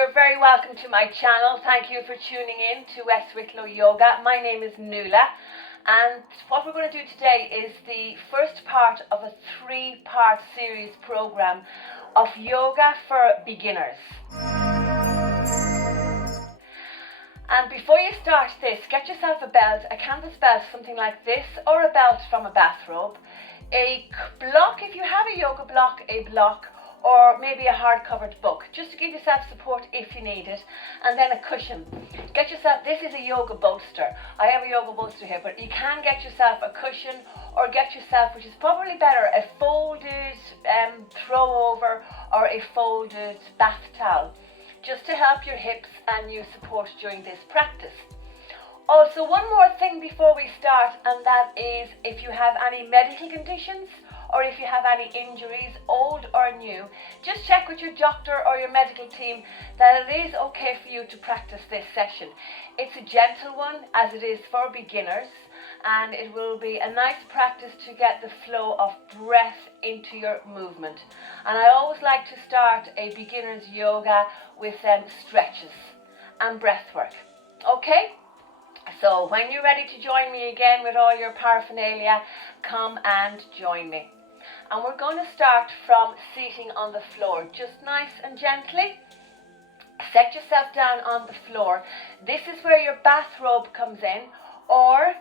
you're very welcome to my channel. Thank you for tuning in to West Wicklow Yoga. My name is Nuala, and what we're going to do today is the first part of a 3-part series program of yoga for beginners. And before you start this, get yourself a belt, a canvas belt, something like this, or a belt from a bathrobe, a block, if you have a yoga block, a block, or maybe a hard-covered book, just to give yourself support if you need it, and then a cushion. Get yourself, this is a yoga bolster. I have a yoga bolster here, but you can get yourself a cushion, or get yourself, which is probably better, a folded throw over, or a folded bath towel, just to help your hips and you support during this practice. Also, one more thing before we start, and that is if you have any medical conditions or if you have any injuries, old or new, just check with your doctor or your medical team that it is okay for you to practice this session. It's a gentle one, as it is for beginners, and it will be a nice practice to get the flow of breath into your movement. And I always like to start a beginner's yoga with stretches and breath work. Okay? So when you're ready to join me again with all your paraphernalia, come and join me. And we're going to start from seating on the floor, just nice and gently. Set yourself down on the floor. This is where your bathrobe comes in, or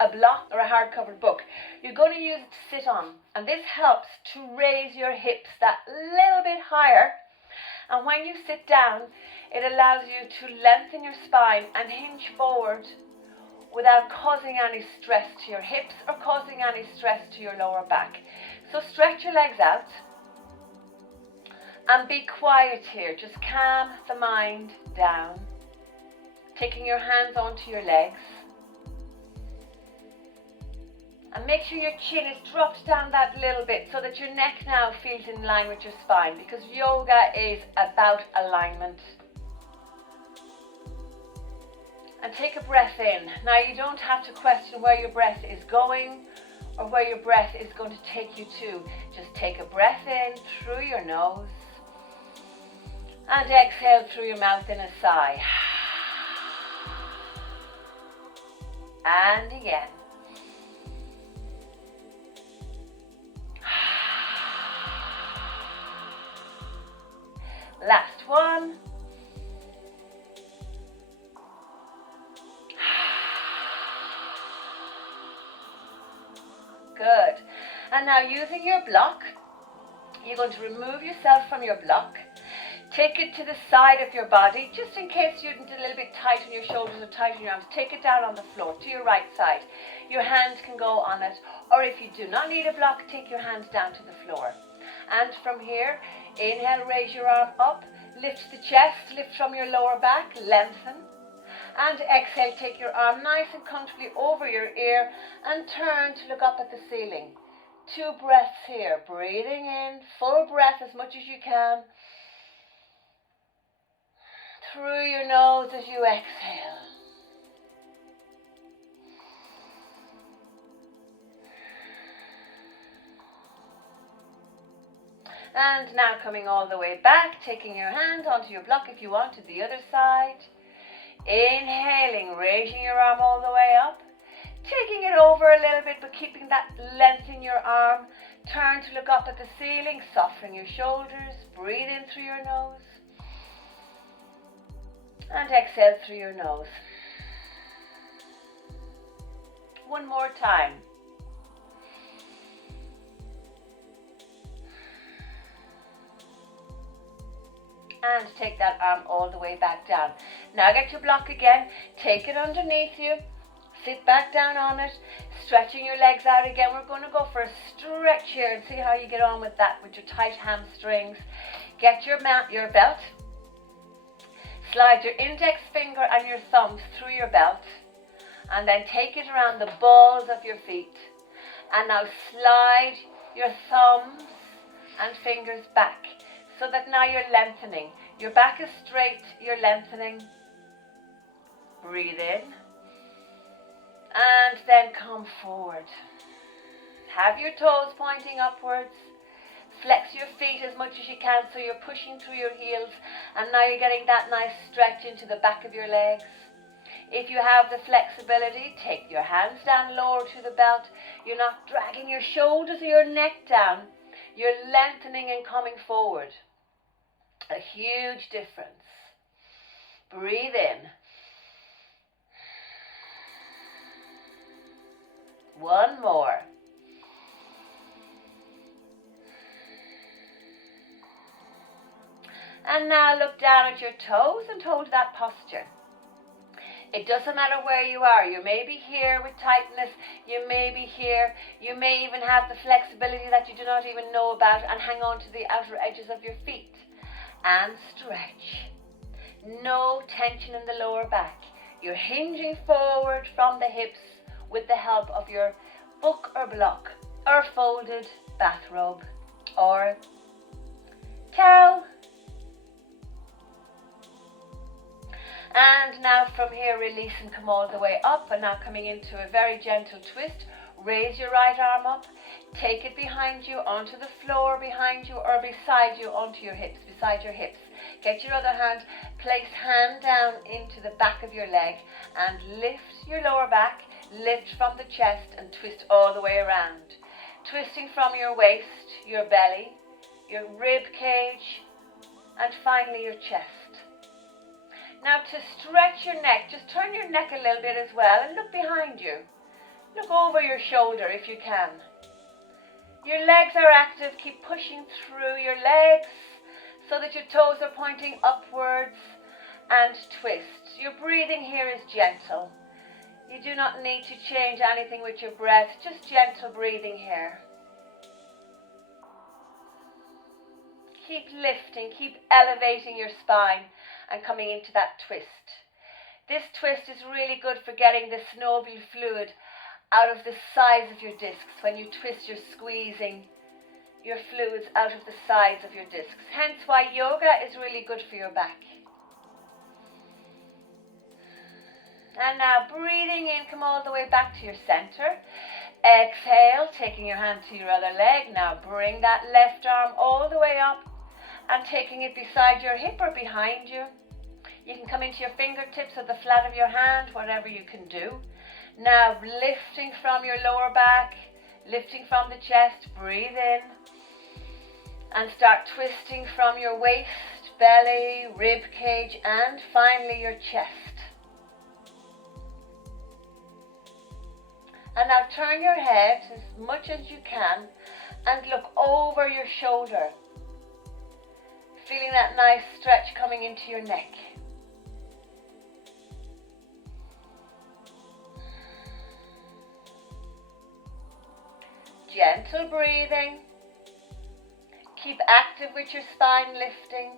a block or a hard-covered book. You're going to use it to sit on, and this helps to raise your hips that little bit higher. And when you sit down, it allows you to lengthen your spine and hinge forward without causing any stress to your hips or causing any stress to your lower back. So stretch your legs out and be quiet here. Just calm the mind down, taking your hands onto your legs. And make sure your chin is dropped down that little bit so that your neck now feels in line with your spine, because yoga is about alignment. And take a breath in. Now you don't have to question where your breath is going or where your breath is going to take you to. Just take a breath in through your nose and exhale through your mouth in a sigh. And again. Last one. Good. And now using your block, you're going to remove yourself from your block. Take it to the side of your body, just in case you're a little bit tight on your shoulders or tight on your arms. Take it down on the floor to your right side. Your hands can go on it, or if you do not need a block, take your hands down to the floor. And from here, inhale, raise your arm up, lift the chest, lift from your lower back, lengthen. And exhale, take your arm nice and comfortably over your ear and turn to look up at the ceiling. 2 breaths here, breathing in, full breath as much as you can, through your nose as you exhale. And now coming all the way back, taking your hand onto your block if you want to the other side. Inhaling, raising your arm all the way up. Taking it over a little bit, but keeping that length in your arm. Turn to look up at the ceiling, softening your shoulders. Breathe in through your nose. And exhale through your nose. One more time. And take that arm all the way back down. Now get your block again, take it underneath you, sit back down on it, stretching your legs out again. We're going to go for a stretch here and see how you get on with that with your tight hamstrings. Get your belt, slide your index finger and your thumbs through your belt, and then take it around the balls of your feet. And now slide your thumbs and fingers back, so that now you're lengthening. Your back is straight, you're lengthening. Breathe in. And then come forward. Have your toes pointing upwards. Flex your feet as much as you can so you're pushing through your heels, and now you're getting that nice stretch into the back of your legs. If you have the flexibility, take your hands down lower to the belt. You're not dragging your shoulders or your neck down. You're lengthening and coming forward. A huge difference. Breathe in. One more. And now look down at your toes and hold that posture. It doesn't matter where you are. You may be here with tightness. You may be here. You may even have the flexibility that you do not even know about, and hang on to the outer edges of your feet. And stretch. No tension in the lower back. You're hinging forward from the hips with the help of your book or block or folded bathrobe or towel. And now from here, release and come all the way up. And now coming into a very gentle twist. Raise your right arm up. Take it behind you onto the floor behind you or beside you onto your hips, beside your hips. Get your other hand, place hand down into the back of your leg and lift your lower back. Lift from the chest and twist all the way around. Twisting from your waist, your belly, your rib cage, and finally your chest. Now to stretch your neck, just turn your neck a little bit as well and look behind you. Look over your shoulder if you can. Your legs are active. Keep pushing through your legs so that your toes are pointing upwards, and twist. Your breathing here is gentle. You do not need to change anything with your breath, just gentle breathing here. Keep lifting, keep elevating your spine and coming into that twist. This twist is really good for getting the synovial fluid out of the sides of your discs. When you twist, you're squeezing your fluids out of the sides of your discs. Hence why yoga is really good for your back. And now breathing in, come all the way back to your center. Exhale, taking your hand to your other leg. Now bring that left arm all the way up and taking it beside your hip or behind you. You can come into your fingertips or the flat of your hand, whatever you can do. Now lifting from your lower back, lifting from the chest, breathe in. And start twisting from your waist, belly, rib cage, and finally your chest. And now turn your head as much as you can and look over your shoulder. Feeling that nice stretch coming into your neck. Gentle breathing. Keep active with your spine lifting.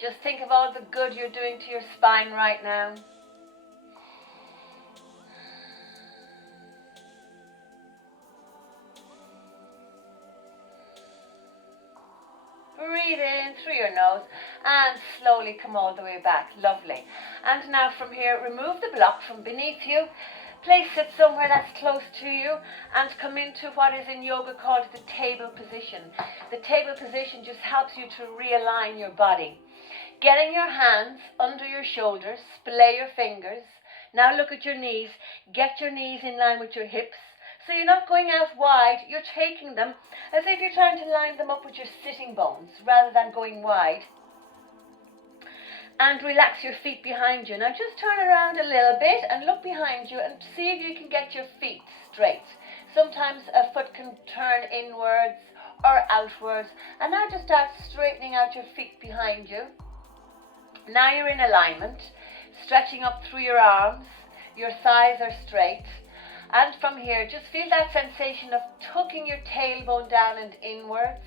Just think of all the good you're doing to your spine right now. Breathe in through your nose and slowly come all the way back. Lovely. And now from here, remove the block from beneath you. Place it somewhere that's close to you and come into what is in yoga called the table position. The table position just helps you to realign your body. Getting your hands under your shoulders, splay your fingers. Now look at your knees. Get your knees in line with your hips. So you're not going out wide, you're taking them as if you're trying to line them up with your sitting bones rather than going wide. And relax your feet behind you. Now just turn around a little bit and look behind you and see if you can get your feet straight. Sometimes a foot can turn inwards or outwards. And now just start straightening out your feet behind you. Now you're in alignment, stretching up through your arms. Your thighs are straight. And from here, just feel that sensation of tucking your tailbone down and inwards.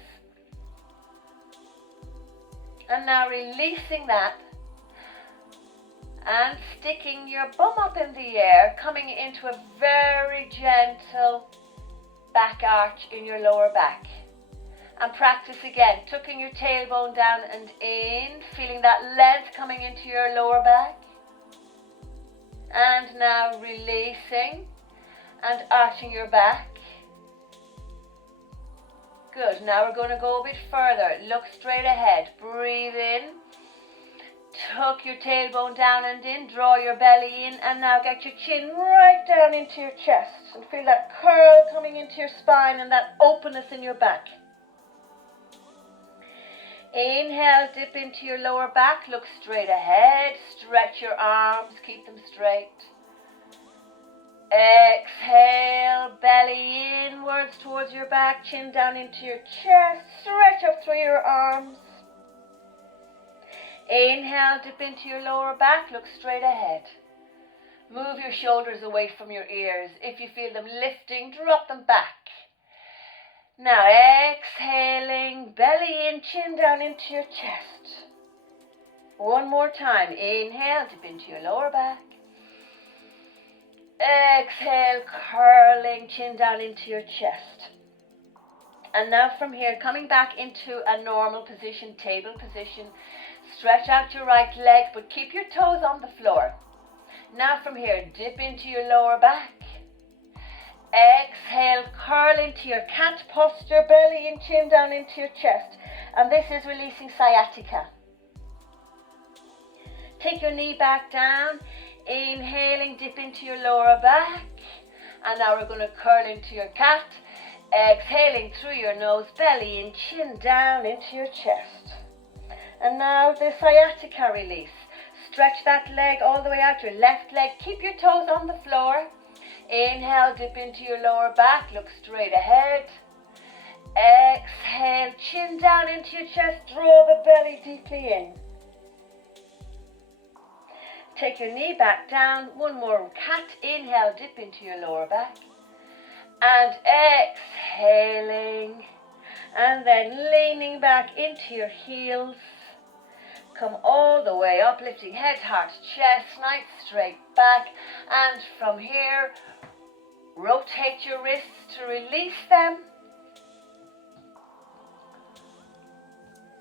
And now releasing that and sticking your bum up in the air, coming into a very gentle back arch in your lower back. And practice again, tucking your tailbone down and in, feeling that length coming into your lower back. And now releasing and arching your back. Good. Now we're going to go a bit further. Look straight ahead. Breathe in. Tuck your tailbone down and in. Draw your belly in. And now get your chin right down into your chest. And feel that curl coming into your spine and that openness in your back. Inhale, dip into your lower back. Look straight ahead. Stretch your arms. Keep them straight. Exhale, belly inwards towards your back, chin down into your chest, stretch up through your arms. Inhale, dip into your lower back, look straight ahead. Move your shoulders away from your ears. If you feel them lifting, drop them back. Now exhaling, belly in, chin down into your chest. One more time. Inhale, dip into your lower back. Exhale, curling, chin down into your chest. And now from here, coming back into a normal position, table position. Stretch out your right leg, but keep your toes on the floor. Now from here, dip into your lower back. Exhale, curl into your cat posture, belly and chin down into your chest. And this is releasing sciatica. Take your knee back down. Inhaling, dip into your lower back. And now we're going to curl into your cat. Exhaling through your nose, belly and chin down into your chest. And now the sciatica release. Stretch that leg all the way out, your left leg. Keep your toes on the floor. Inhale, dip into your lower back. Look straight ahead. Exhale, chin down into your chest. Draw the belly deeply in. Take your knee back down. One more cat. Inhale, dip into your lower back. And exhaling. And then leaning back into your heels. Come all the way up, lifting head, heart, chest, nice straight back. And from here, rotate your wrists to release them.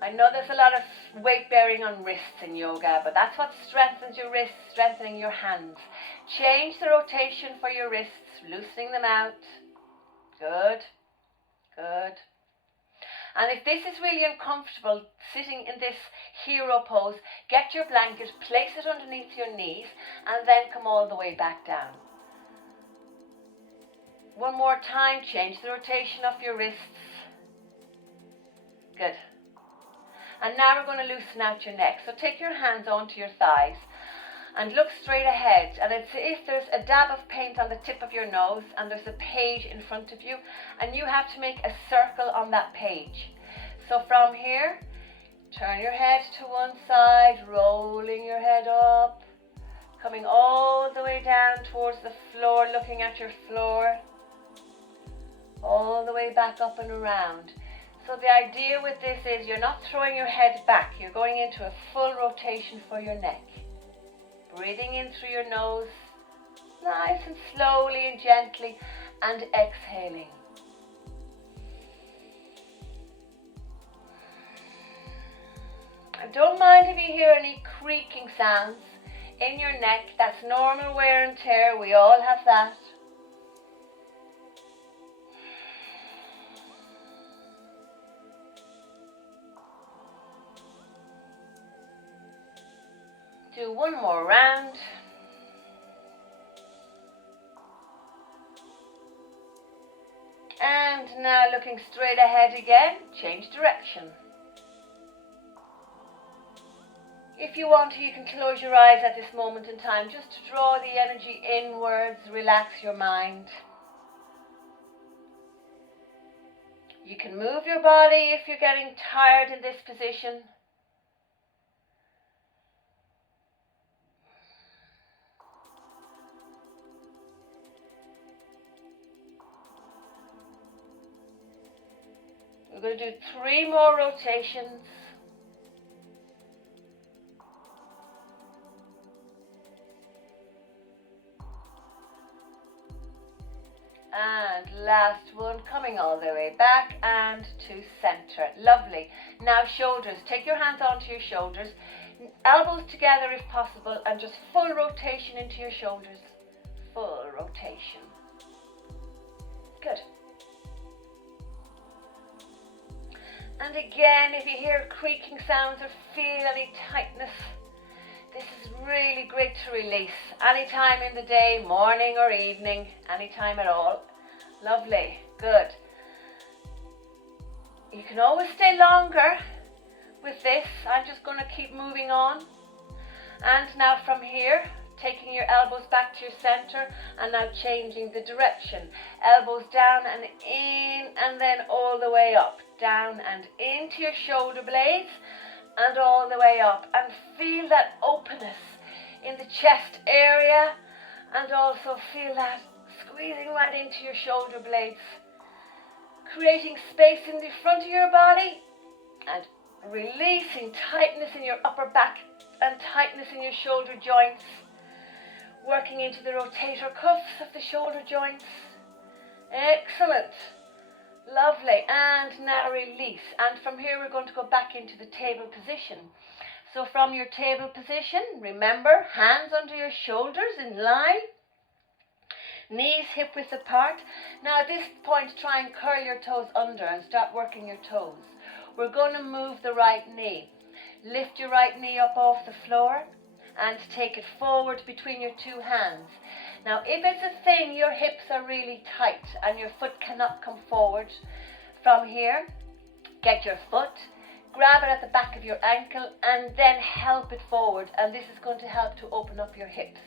I know there's a lot of weight bearing on wrists in yoga, but that's what strengthens your wrists, strengthening your hands. Change the rotation for your wrists, loosening them out. Good, good. And if this is really uncomfortable, sitting in this hero pose, get your blanket, place it underneath your knees, and then come all the way back down. One more time, change the rotation of your wrists. Good. And now we're going to loosen out your neck. So take your hands onto your thighs and look straight ahead. And it's as if there's a dab of paint on the tip of your nose and there's a page in front of you. And you have to make a circle on that page. So from here, turn your head to one side, rolling your head up, coming all the way down towards the floor, looking at your floor, all the way back up and around. So the idea with this is you're not throwing your head back, you're going into a full rotation for your neck. Breathing in through your nose, nice and slowly and gently, and exhaling. And don't mind if you hear any creaking sounds in your neck, that's normal wear and tear, we all have that. Do one more round. And now looking straight ahead again, change direction. If you want to, you can close your eyes at this moment in time just to draw the energy inwards, relax your mind. You can move your body if you're getting tired in this position. We're going to do 3 more rotations. And last one, coming all the way back and to center. Lovely. Now shoulders. Take your hands onto your shoulders. Elbows together if possible, and just full rotation into your shoulders. Full rotation. Good. And again, if you hear creaking sounds or feel any tightness, this is really great to release. Anytime in the day, morning or evening, anytime at all. Lovely, good. You can always stay longer with this. I'm just going to keep moving on. And now from here, taking your elbows back to your center and now changing the direction. Elbows down and in and then all the way up. Down and into your shoulder blades and all the way up. And feel that openness in the chest area and also feel that squeezing right into your shoulder blades. Creating space in the front of your body and releasing tightness in your upper back and tightness in your shoulder joints. Working into the rotator cuffs of the shoulder joints. Excellent. Lovely. And now release. And from here we're going to go back into the table position. So from your table position, remember, hands under your shoulders in line. Knees hip width apart. Now at this point try and curl your toes under and start working your toes. We're going to move the right knee. Lift your right knee up off the floor and take it forward between your two hands. Now if it's a thing your hips are really tight and your foot cannot come forward from here, get your foot, grab it at the back of your ankle and then help it forward, and this is going to help to open up your hips.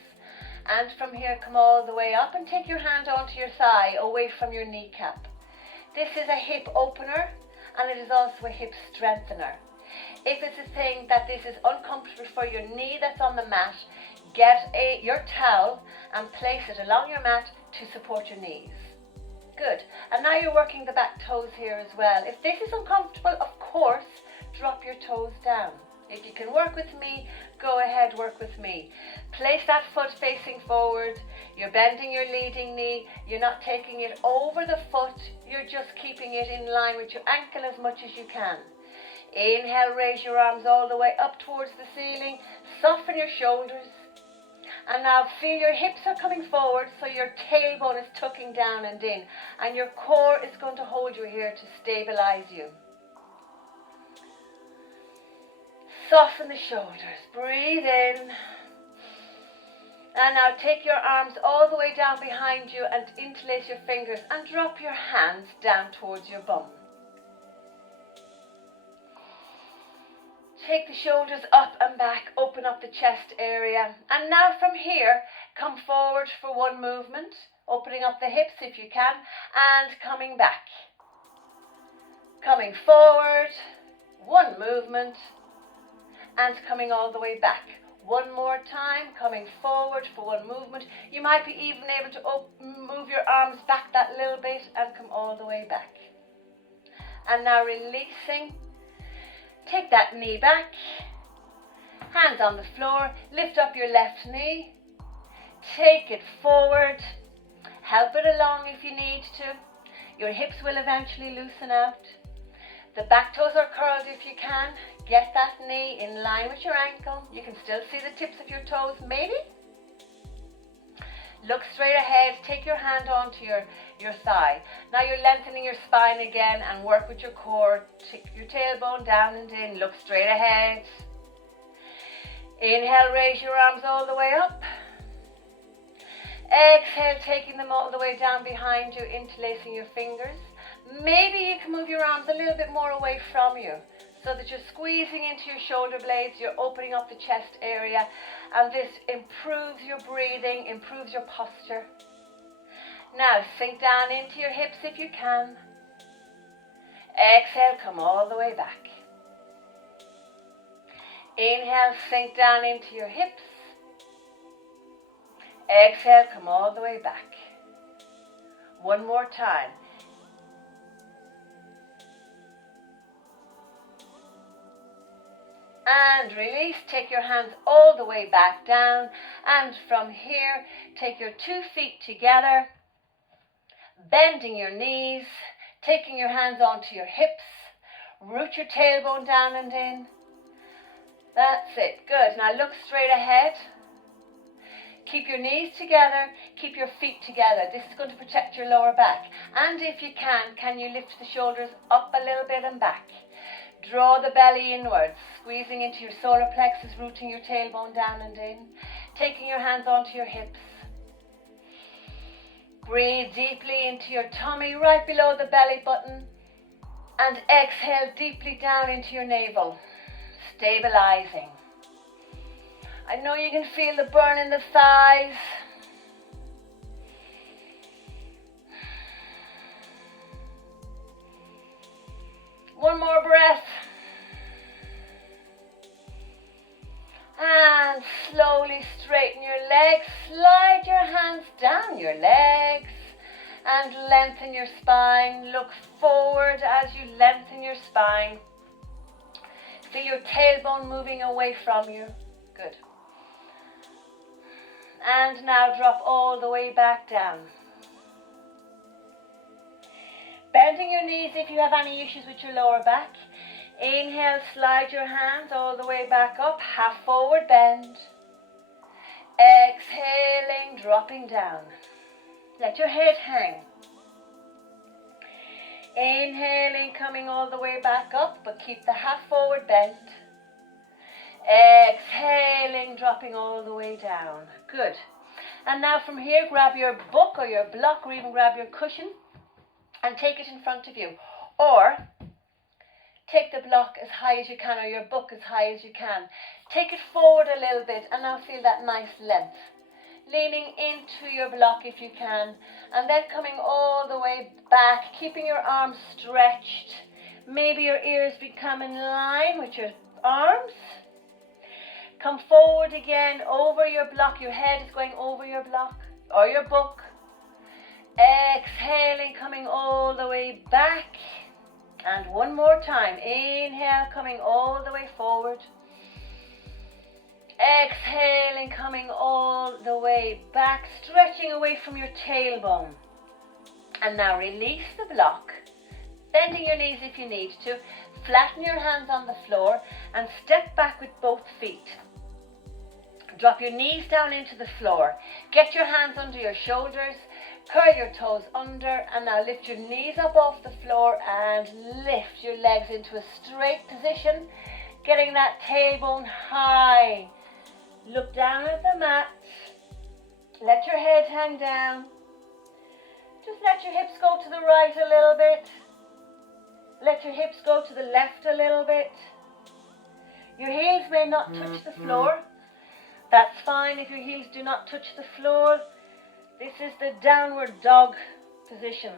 And from here come all the way up and take your hand onto your thigh away from your kneecap. This is a hip opener and it is also a hip strengthener. If it's a thing that this is uncomfortable for your knee that's on the mat, get your towel and place it along your mat to support your knees. Good. And now you're working the back toes here as well. If this is uncomfortable, of course, drop your toes down. If you can work with me, go ahead, work with me. Place that foot facing forward. You're bending your leading knee. You're not taking it over the foot. You're just keeping it in line with your ankle as much as you can. Inhale, raise your arms all the way up towards the ceiling. Soften your shoulders. And now feel your hips are coming forward, so your tailbone is tucking down and in. And your core is going to hold you here to stabilize you. Soften the shoulders. Breathe in. And now take your arms all the way down behind you and interlace your fingers and drop your hands down towards your bum. Take the shoulders up and back, open up the chest area. And now from here, come forward for one movement, opening up the hips if you can, and coming back. Coming forward, one movement, and coming all the way back. One more time, coming forward for one movement. You might be even able to move your arms back that little bit and come all the way back. And now releasing. Take that knee back, hands on the floor, lift up your left knee, take it forward, help it along if you need to. Your hips will eventually loosen out. The back toes are curled if you can. Get that knee in line with your ankle. You can still see the tips of your toes, maybe. Look straight ahead, take your hand onto your thigh. Now you're lengthening your spine again and work with your core. Take your tailbone down and in, look straight ahead. Inhale, raise your arms all the way up. Exhale, taking them all the way down behind you, interlacing your fingers. Maybe you can move your arms a little bit more away from you so that you're squeezing into your shoulder blades, you're opening up the chest area, and this improves your breathing, improves your posture. Now sink down into your hips if you can. Exhale, come all the way back. Inhale, sink down into your hips. Exhale, come all the way back. One more time. And release, take your hands all the way back down, and from here, take your 2 feet together, bending your knees, taking your hands onto your hips, root your tailbone down and in. That's it, good. Now look straight ahead. Keep your knees together, keep your feet together. This is going to protect your lower back. And if you can you lift the shoulders up a little bit and back? Draw the belly inwards, squeezing into your solar plexus, rooting your tailbone down and in, taking your hands onto your hips. Breathe deeply into your tummy, right below the belly button, and exhale deeply down into your navel, stabilizing. I know you can feel the burn in the thighs. One more breath. And slowly straighten your legs. Slide your hands down your legs and lengthen your spine. Look forward as you lengthen your spine. Feel your tailbone moving away from you. Good. And now drop all the way back down. Bending your knees if you have any issues with your lower back. Inhale, slide your hands all the way back up, half forward bend. Exhaling, dropping down. Let your head hang. Inhaling, coming all the way back up, but keep the half forward bend. Exhaling, dropping all the way down. Good. And now from here, grab your book or your block, or even grab your cushion and take it in front of you. Or take the block as high as you can, or your book as high as you can. Take it forward a little bit and now feel that nice length. Leaning into your block if you can, and then coming all the way back, keeping your arms stretched. Maybe your ears become in line with your arms. Come forward again over your block. Your head is going over your block or your book. Exhaling, coming all the way back. And one more time. Inhale, coming all the way forward. Exhaling, coming all the way back, stretching away from your tailbone. And now release the block, bending your knees if you need to. Flatten your hands on the floor and step back with both feet. Drop your knees down into the floor. Get your hands under your shoulders. Curl your toes under, and now lift your knees up off the floor and lift your legs into a straight position, getting that tailbone high. Look down at the mat. Let your head hang down. Just let your hips go to the right a little bit. Let your hips go to the left a little bit. Your heels may not touch the floor. That's fine if your heels do not touch the floor. This is the downward dog position.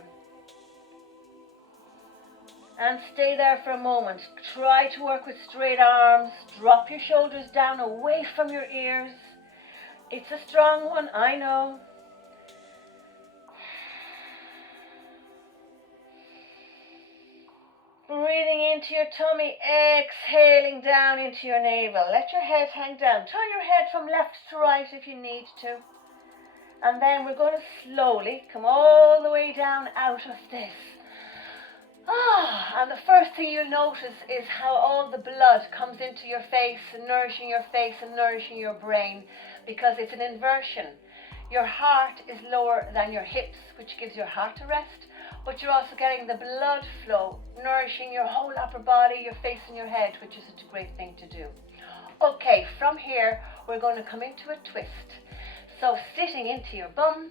And stay there for a moment. Try to work with straight arms. Drop your shoulders down away from your ears. It's a strong one, I know. Breathing into your tummy, exhaling down into your navel. Let your head hang down. Turn your head from left to right if you need to. And then we're going to slowly come all the way down out of this. And the first thing you'll notice is how all the blood comes into your face and nourishing your face and nourishing your brain, because it's an inversion. Your heart is lower than your hips, which gives your heart a rest, but you're also getting the blood flow, nourishing your whole upper body, your face and your head, which is such a great thing to do. Okay, from here, we're going to come into a twist. So sitting into your bum,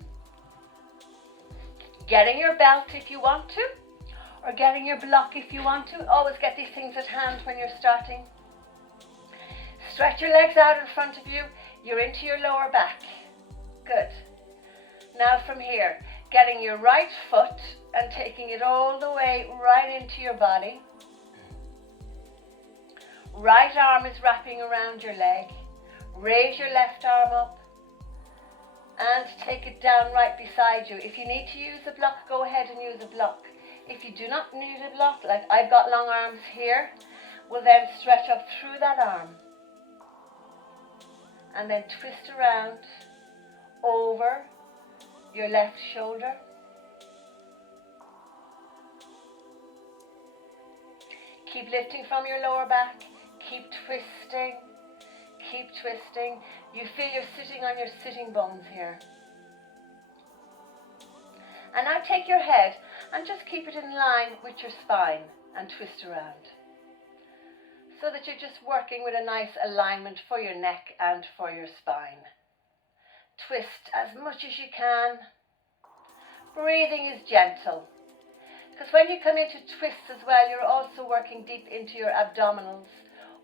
getting your belt if you want to, or getting your block if you want to. Always get these things at hand when you're starting. Stretch your legs out in front of you. You're into your lower back. Good. Now from here, getting your right foot and taking it all the way right into your body. Right arm is wrapping around your leg. Raise your left arm up and take it down right beside you. If you need to use a block, go ahead and use a block. If you do not need a block, like I've got long arms here, we'll then stretch up through that arm and then twist around over your left shoulder. Keep lifting from your lower back. Keep twisting. Keep twisting. You feel you're sitting on your sitting bones here. And now take your head and just keep it in line with your spine and twist around. so that you're just working with a nice alignment for your neck and for your spine. Twist as much as you can. Breathing is gentle, because when you come into twists as well, you're also working deep into your abdominals,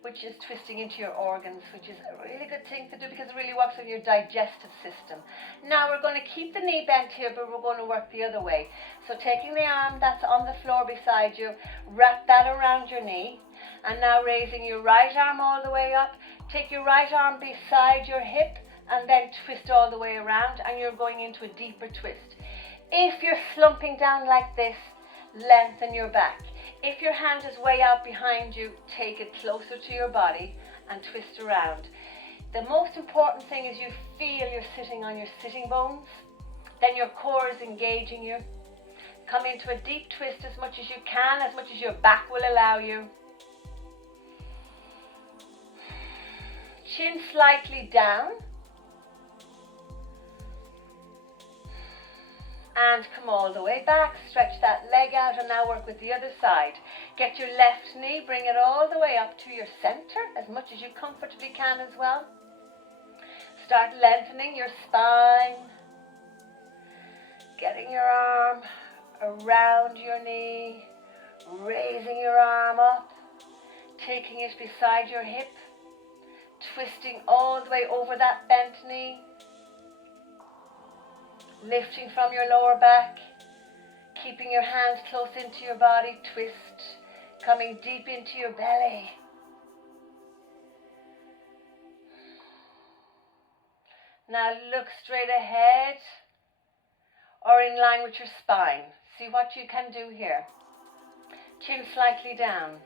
which is twisting into your organs, which is a really good thing to do because it really works on your digestive system. Now we're going to keep the knee bent here, but we're going to work the other way. So taking the arm that's on the floor beside you, wrap that around your knee, and now raising your right arm all the way up. Take your right arm beside your hip and then twist all the way around, and you're going into a deeper twist. If you're slumping down like this, lengthen your back. If your hand is way out behind you, take it closer to your body and twist around. The most important thing is you feel you're sitting on your sitting bones, then your core is engaging you. Come into a deep twist as much as you can, as much as your back will allow you. Chin slightly down. And come all the way back, stretch that leg out, and now work with the other side. Get your left knee, bring it all the way up to your center, as much as you comfortably can as well. Start lengthening your spine, getting your arm around your knee, raising your arm up, taking it beside your hip, twisting all the way over that bent knee. Lifting from your lower back, keeping your hands close into your body, twist, coming deep into your belly. Now look straight ahead or in line with your spine. See what you can do here. Chin slightly down.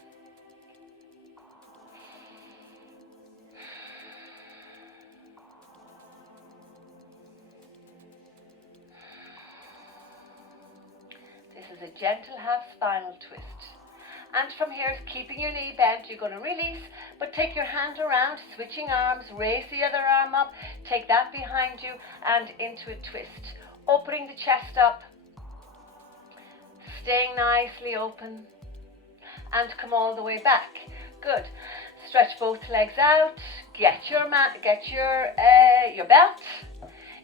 This is a gentle half spinal twist. And from here, keeping your knee bent, you're going to release, but take your hand around, switching arms, raise the other arm up, take that behind you and into a twist. Opening the chest up, staying nicely open, and come all the way back. Good. Stretch both legs out, get your belt.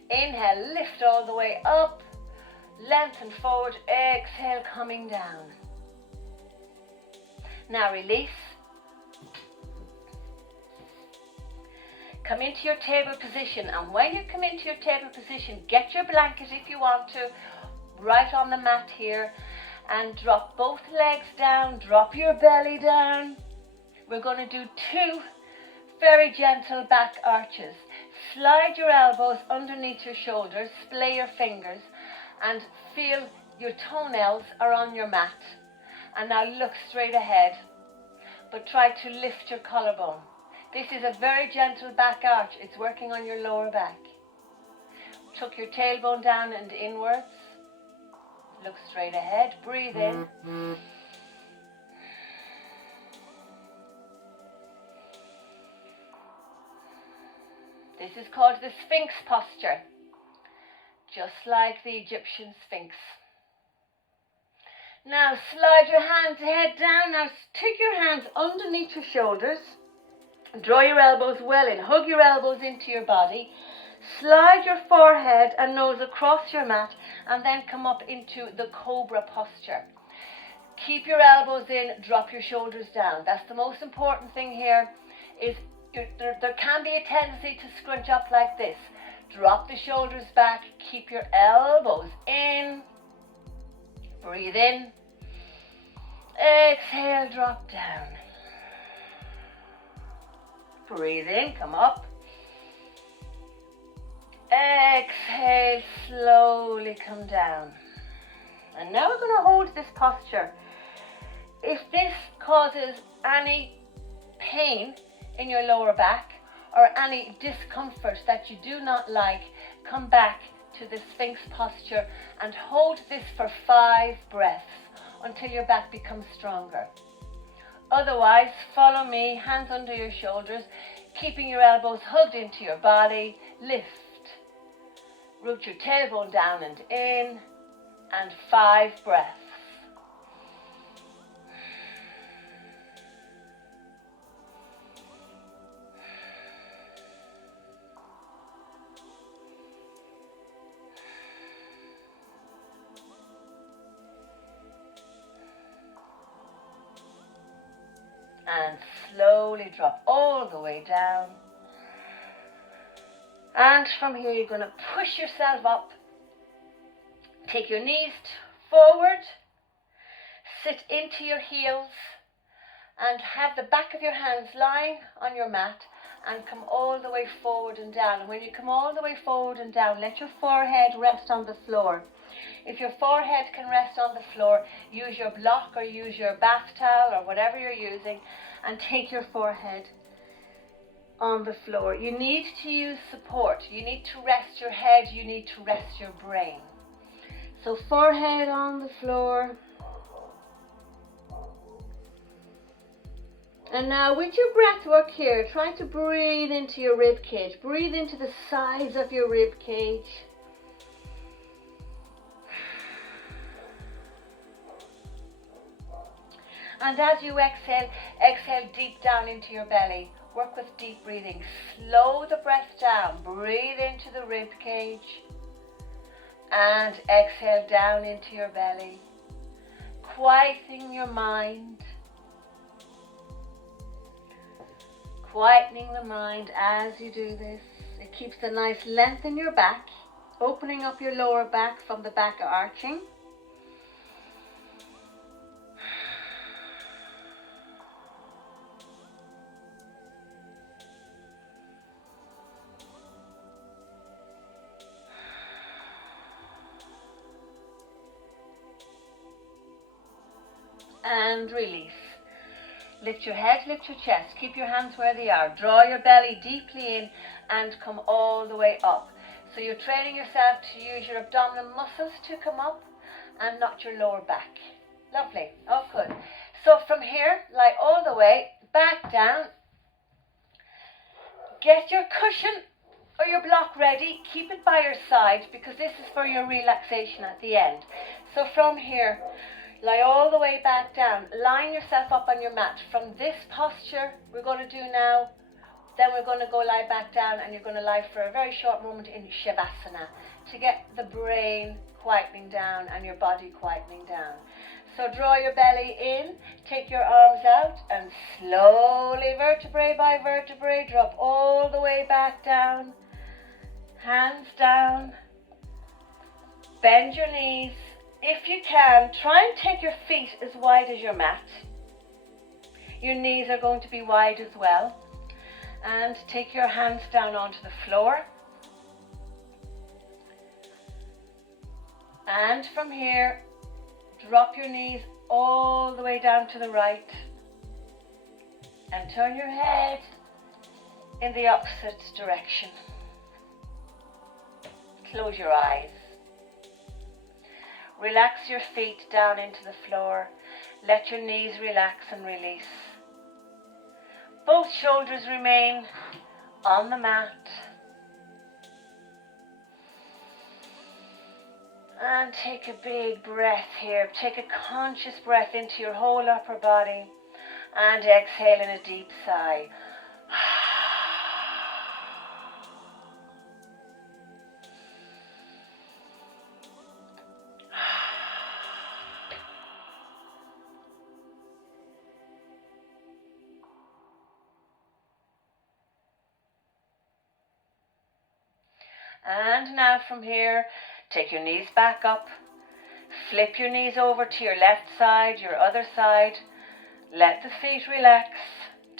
Inhale, lift all the way up. Lengthen forward, exhale, coming down. Now release. Come into your table position, and when you come into your table position, get your blanket if you want to, right on the mat here, and drop both legs down, drop your belly down. We're going to do 2 very gentle back arches. Slide your elbows underneath your shoulders, splay your fingers, and feel your toenails are on your mat. And now look straight ahead, but try to lift your collarbone. This is a very gentle back arch. It's working on your lower back. Tuck your tailbone down and inwards. Look straight ahead. Breathe in. This is called the Sphinx posture, just like the Egyptian Sphinx. Now slide your head down. Now take your hands underneath your shoulders. Draw your elbows well in. Hug your elbows into your body. Slide your forehead and nose across your mat, and then come up into the cobra posture. Keep your elbows in, drop your shoulders down. That's the most important thing here. There can be a tendency to scrunch up like this. Drop the shoulders back, keep your elbows in. Breathe in. Exhale, drop down. Breathe in, come up. Exhale, slowly come down. And now we're going to hold this posture. If this causes any pain in your lower back or any discomfort that you do not like, come back to the Sphinx posture and hold this for 5 breaths until your back becomes stronger. Otherwise, follow me, hands under your shoulders, keeping your elbows hugged into your body. Lift. Root your tailbone down and in, and 5 breaths. and slowly drop all the way down. And from here you're going to push yourself up. Take your knees forward, sit into your heels, and have the back of your hands lying on your mat and come all the way forward and down. And when you come all the way forward and down, let your forehead rest on the floor. If your forehead can rest on the floor, use your block or use your bath towel or whatever you're using and take your forehead on the floor. You need to use support. You need to rest your head. You need to rest your brain. So forehead on the floor. And now with your breath work here, try to breathe into your rib cage. Breathe into the sides of your rib cage. And as you exhale, exhale deep down into your belly. Work with deep breathing. Slow the breath down. Breathe into the rib cage. And exhale down into your belly. Quieting your mind. Quietening the mind as you do this. It keeps a nice length in your back. Opening up your lower back from the back arching. And release. Lift your head, lift your chest. Keep your hands where they are. Draw your belly deeply in and come all the way up. So you're training yourself to use your abdominal muscles to come up and not your lower back. Lovely. Oh, good. So from here, lie all the way back down. Get your cushion or your block ready. Keep it by your side because this is for your relaxation at the end. So from here, lie all the way back down. Line yourself up on your mat. From this posture we're going to do now, then we're going to go lie back down and you're going to lie for a very short moment in Shavasana to get the brain quietening down and your body quietening down. So draw your belly in, take your arms out and slowly vertebrae by vertebrae drop all the way back down. Hands down. Bend your knees. If you can, try and take your feet as wide as your mat. Your knees are going to be wide as well. And take your hands down onto the floor. And from here, drop your knees all the way down to the right. And turn your head in the opposite direction. Close your eyes. Relax your feet down into the floor. Let your knees relax and release. Both shoulders remain on the mat. And take a big breath here. Take a conscious breath into your whole upper body. And exhale in a deep sigh. And now from here, take your knees back up. Flip your knees over to your left side, your other side. Let the feet relax.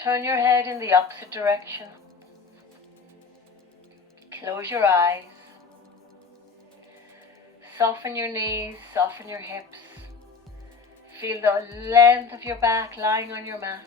Turn your head in the opposite direction. Close your eyes. Soften your knees, soften your hips. Feel the length of your back lying on your mat.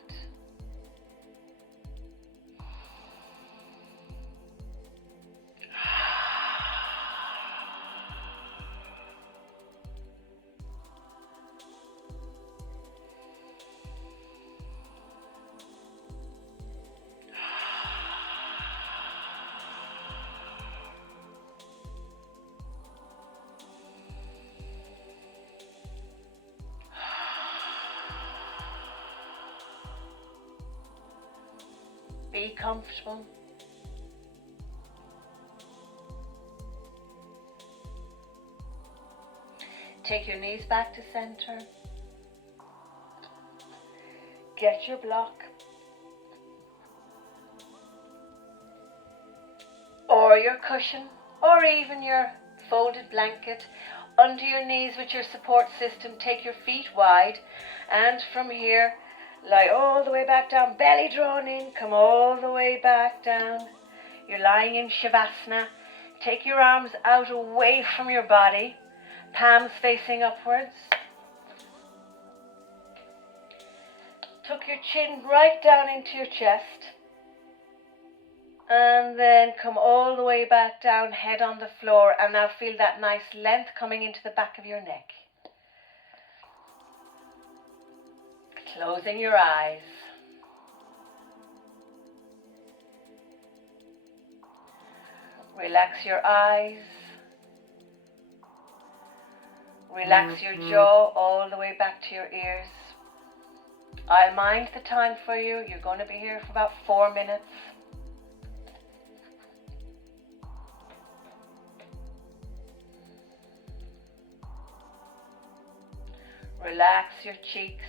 Be comfortable. Take your knees back to center. Get your block cushion or even your folded blanket under your knees with your support system. Take your feet wide, and from here lie all the way back down, belly drawn in, come all the way back down. You're lying in Shavasana. Take your arms out away from your body, palms facing upwards. Tuck your chin right down into your chest. And then come all the way back down, head on the floor, and now feel that nice length coming into the back of your neck. Closing your eyes. Relax your eyes. Relax your jaw all the way back to your ears. I'll mind the time for you. You're going to be here for about 4 minutes. Relax your cheeks.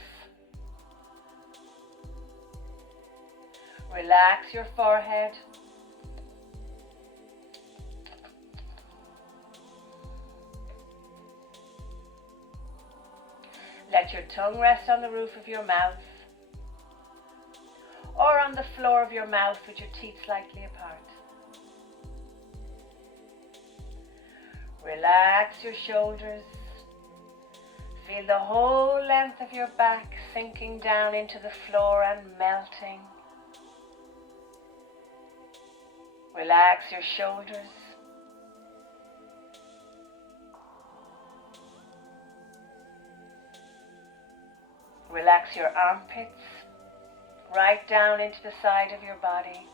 Relax your forehead. Let your tongue rest on the roof of your mouth or on the floor of your mouth with your teeth slightly apart. Relax your shoulders. Feel the whole length of your back sinking down into the floor and melting. Relax your shoulders. Relax your armpits, right down into the side of your body.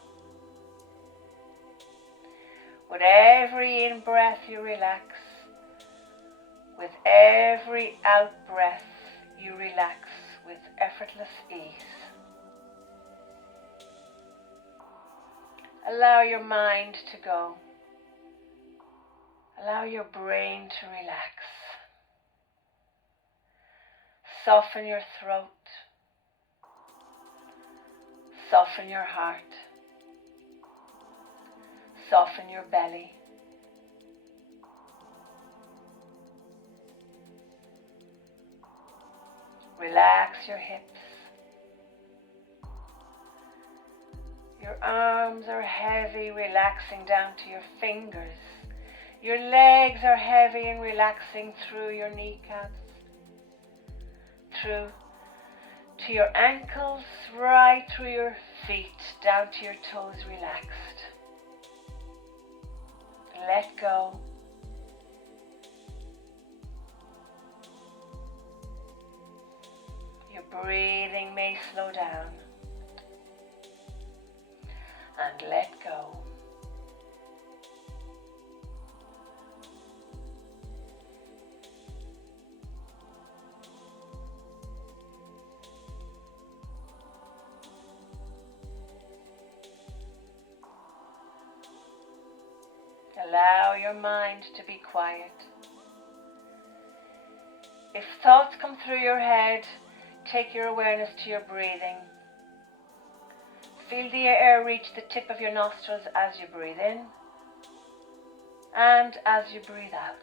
With every in-breath you relax. With every out-breath you relax with effortless ease. Allow your mind to go. Allow your brain to relax. Soften your throat. Soften your heart. Soften your belly. Relax your hips. Your arms are heavy, relaxing down to your fingers. Your legs are heavy and relaxing through your kneecaps, through to your ankles, right through your feet, down to your toes relaxed. Let go. Your breathing may slow down. And let go. Allow your mind to be quiet. If thoughts come through your head, take your awareness to your breathing. Feel the air reach the tip of your nostrils as you breathe in and as you breathe out.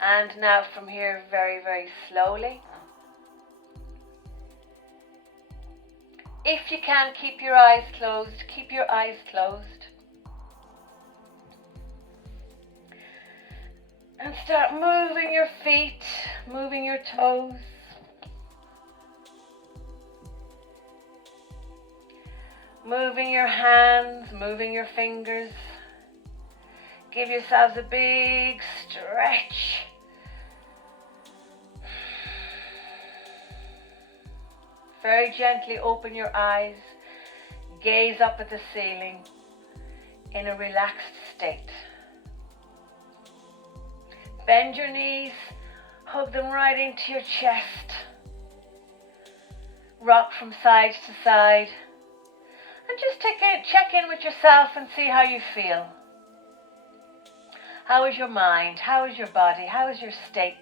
And now from here, very, very slowly. If you can, keep your eyes closed. Keep your eyes closed. And start moving your feet, moving your toes. Moving your hands, moving your fingers. Give yourselves a big stretch. Very gently open your eyes, gaze up at the ceiling in a relaxed state. Bend your knees, hug them right into your chest. Rock from side to side. And just check in with yourself and see how you feel. How is your mind? How is your body? How is your state?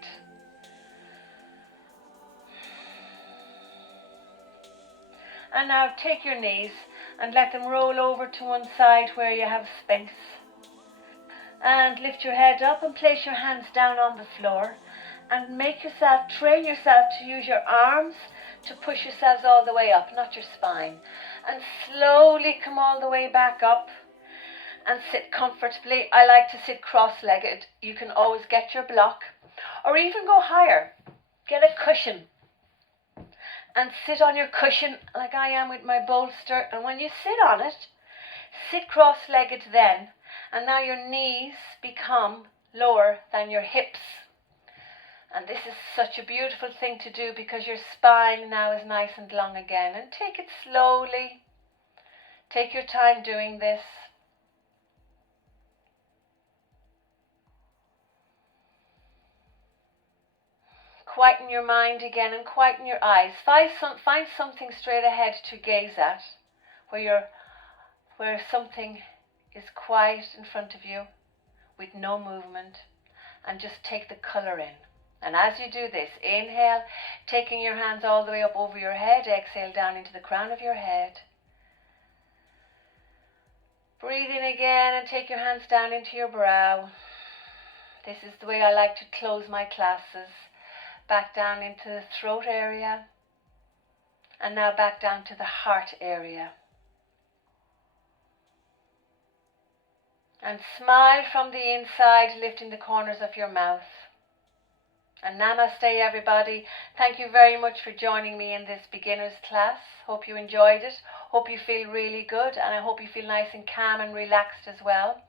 And now take your knees and let them roll over to one side where you have space. And lift your head up and place your hands down on the floor. And train yourself to use your arms to push yourselves all the way up, not your spine. And slowly come all the way back up and sit comfortably. I like to sit cross-legged. You can always get your block or even go higher. Get a cushion and sit on your cushion like I am with my bolster. And when you sit on it, sit cross-legged then. And now your knees become lower than your hips. And this is such a beautiful thing to do because your spine now is nice and long again. And take it slowly. Take your time doing this. Quieten your mind again and quieten your eyes. Find something straight ahead to gaze at, where something is quiet in front of you with no movement, and just take the colour in. And as you do this, inhale, taking your hands all the way up over your head, exhale down into the crown of your head. Breathe in again and take your hands down into your brow. This is the way I like to close my classes. Back down into the throat area. And now back down to the heart area. And smile from the inside, lifting the corners of your mouth. And namaste, everybody. Thank you very much for joining me in this beginner's class. Hope you enjoyed it. Hope you feel really good. And I hope you feel nice and calm and relaxed as well.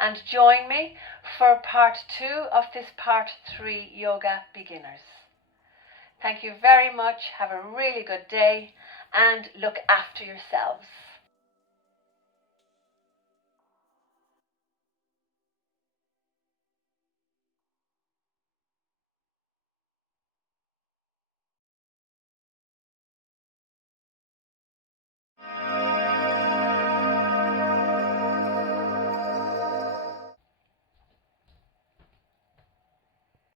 And join me for part 2 of this part 3 yoga beginners. Thank you very much. Have a really good day and look after yourselves.